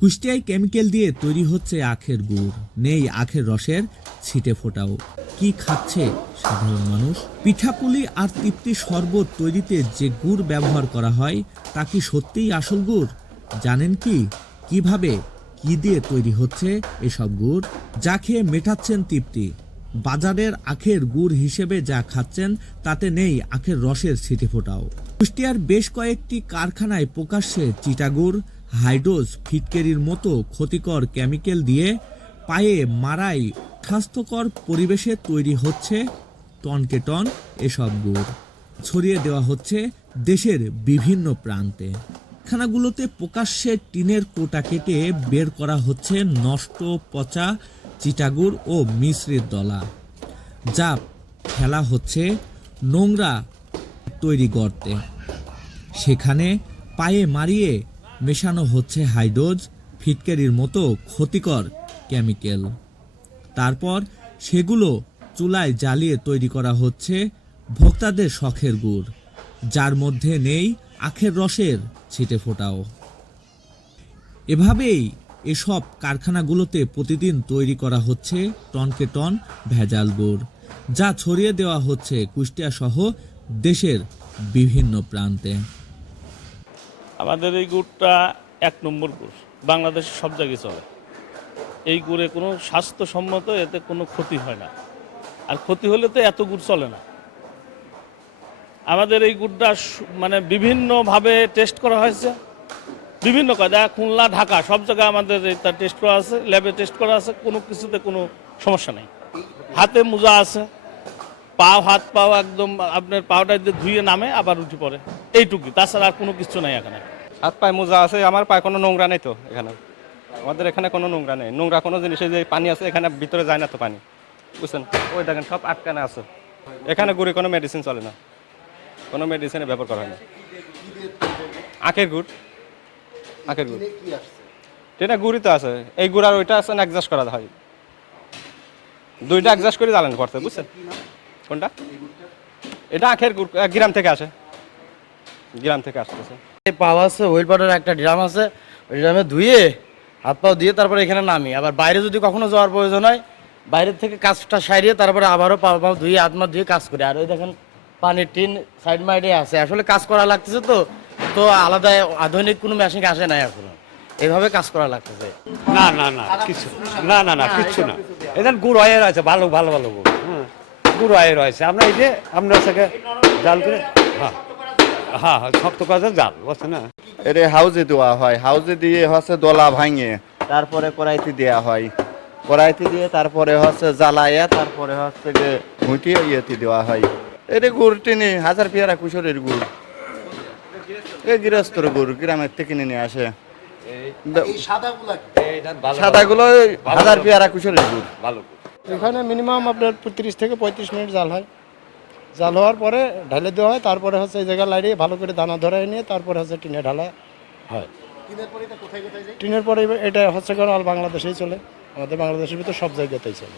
কুষ্টিয়ায় chemical দিয়ে তৈরি হচ্ছে আখের গুড়। নেই আখের রসের, ছিটে ফোটাও। কি খাচ্ছে সাধারণ মানুষ? পিঠাপুলি আর তৃপ্তি শরবত তৈরিতে যে গুড় ব্যবহার করা হয়, তা কি সত্যিই আসল গুড়? জানেন কি? কীভাবে, কি দিয়ে তৈরি হচ্ছে এসব গুড়? যা খেয়ে মেটাচ্ছেন তৃপ্তি। বাজারের আখের গুড় হিসেবে যা খাচ্ছেন, তাতে নেই আখের রসের ছিটে ফোটাও। কুষ্টিয়ার বেশ কয়েকটি কারখানায় প্রকাশ্যে চিটাগুড় হাইড্রোজ ফিটকেরির মতো ক্ষতিকর কেমিক্যাল দিয়ে পায়ে মারাই স্বাস্থ্যকর পরিবেশে তৈরি হচ্ছে টনকে টন এসব গুড়। ছড়িয়ে দেওয়া হচ্ছে দেশের বিভিন্ন প্রান্তে। কারখানাগুলোতে প্রকাশ্যে টিনের কোটা কেটে বের করা হচ্ছে নষ্ট, পচা চিটাগুড় ও মিশ্রির দলা। যা ফেলা হচ্ছে নোংরা তৈরি গর্তে। সেখানে পায়ে মারিয়ে মেশানো হচ্ছে হাইড্রোজ ফিটকারির মতো ক্ষতিকর কেমিক্যাল। তারপর সেগুলো চুলায় জ্বালিয়ে তৈরি করা হচ্ছে ভোক্তাদের শখের গুড়, যার মধ্যে নেই আখের রসের ছিটে ফোটাও। এভাবেই এসব কারখানাগুলোতে প্রতিদিন তৈরি করা হচ্ছে টনকে টন ভেজাল গুড়, যা ছড়িয়ে দেওয়া হচ্ছে কুষ্টিয়া সহ দেশের বিভিন্ন প্রান্তে। আমাদের এই গুড়টা এক নম্বর গুড়। বাংলাদেশের সব জায়গায় চলে। এই গুড়ে কোনো স্বাস্থ্যসম্মত এতে কোনো ক্ষতি হয় না। আর ক্ষতি হলে তো এত গুড় চলে না। আমাদের এই গুড়টা মানে বিভিন্নভাবে টেস্ট করা হয়েছে। বিভিন্ন কাজে খুলনা, ঢাকা, সব জায়গায় আমাদের এটা টেস্ট করা আছে ল্যাবে টেস্ট করা আছে, কোনো কিছুতে কোনো সমস্যা নেই। হাতে মোজা আছে। পা হাত পাও একদম, আপনার পাওটা ধুয়ে নামে, আবার উঠে পড়ে। এইটুকুই তাছাড়া আর কোনো কিছু নাই এখানে। হাত পায়ে মোজা আছে, আমার পায়ে কোনো নোংরা নেই তো এখানে। আমাদের এখানে কোনো নোংরা নেই। নোংরা কোনো জিনিসে যে পানি আছে, এখানে ভিতরে যায় না তো পানি। বুঝছেন? ওই দেখেন, সব আটকানে আছে। এখানে গুড়ে কোনো মেডিসিন চলে না। কোনো মেডিসিনের ব্যবহার করা হয় না। আখের গুড়। আখের গুড়। এটা গুড়ই তো আছে। এই গুড় আর ওইটা আছে না অ্যাডজাস্ট করা হয়। দুইটা অ্যাডজাস্ট করে জ্বালান করতে বুঝছেন? কোনটা? এটা আখের গুড় গ্রাম থেকে আসে। গ্রাম থেকে আসতেছে। এই পাওয়া আছে হুইল পাউডার একটা ড্রাম আছে। ওই ড্রামে ধুয়ে হাত পাও দিয়ে তারপরে এখানে নামি। আবার বাইরে যদি কখনো যাওয়ার প্রয়োজন হয় বাইরের থেকে কাজটা সারিয়ে তারপরে আবারও পাও পাও ধুয়ে হাত মা ধুয়ে কাজ করে। আর ওই দেখেন পানির টিন সাইড মাইডে আছে। আসলে কাজ করা লাগতেছে তো তো আলাদা আধুনিক কোনো মেশিন আসে নাই এখনও। এভাবে কাজ করা লাগতেছে। না না না কিছু না। না না কিচ্ছু না। এখানে গুড় হয়ে রয়েছে ভালো ভালো ভালো গুড়। গুড় হয়ে রয়েছে। আমরা এই যে আমরা থেকে জাল করে হ্যাঁ। হ্যাঁ হ্যাঁ শক্ত কাজে জাল বুঝছে না? এরে হাউজে দেওয়া হয়। হাউজে দিয়ে হচ্ছে দলা ভাঙে তারপরে কড়াইতে দেওয়া হয়। কড়াইতে দিয়ে তারপরে হচ্ছে জ্বালাইয়া তারপরে হচ্ছে যে ঘুঁটিয়ে ইয়েতে দেওয়া হয়। এরে গুড় টিনি হাজার পেয়ারা কুশোরের গুড়। এই গৃহস্থর গুড় গ্রামের থেকে কিনে নিয়ে আসে। সাদাগুলো হাজার পেয়ারা কুশোরের গুড়। ভালো এখানে মিনিমাম আপনার তিরিশ থেকে পঁয়ত্রিশ মিনিট জাল হয়। জাল হওয়ার পরে ঢালে দেওয়া হয় তারপরে হচ্ছে এই জায়গায় লাইড়িয়ে ভালো করে দানা ধরে নিয়ে তারপরে হচ্ছে টিনে ঢালা হয়। টিনের পরে এটা হচ্ছে কারণ বাংলাদেশেই চলে আমাদের বাংলাদেশের ভিতরে সব জায়গাতেই চলে।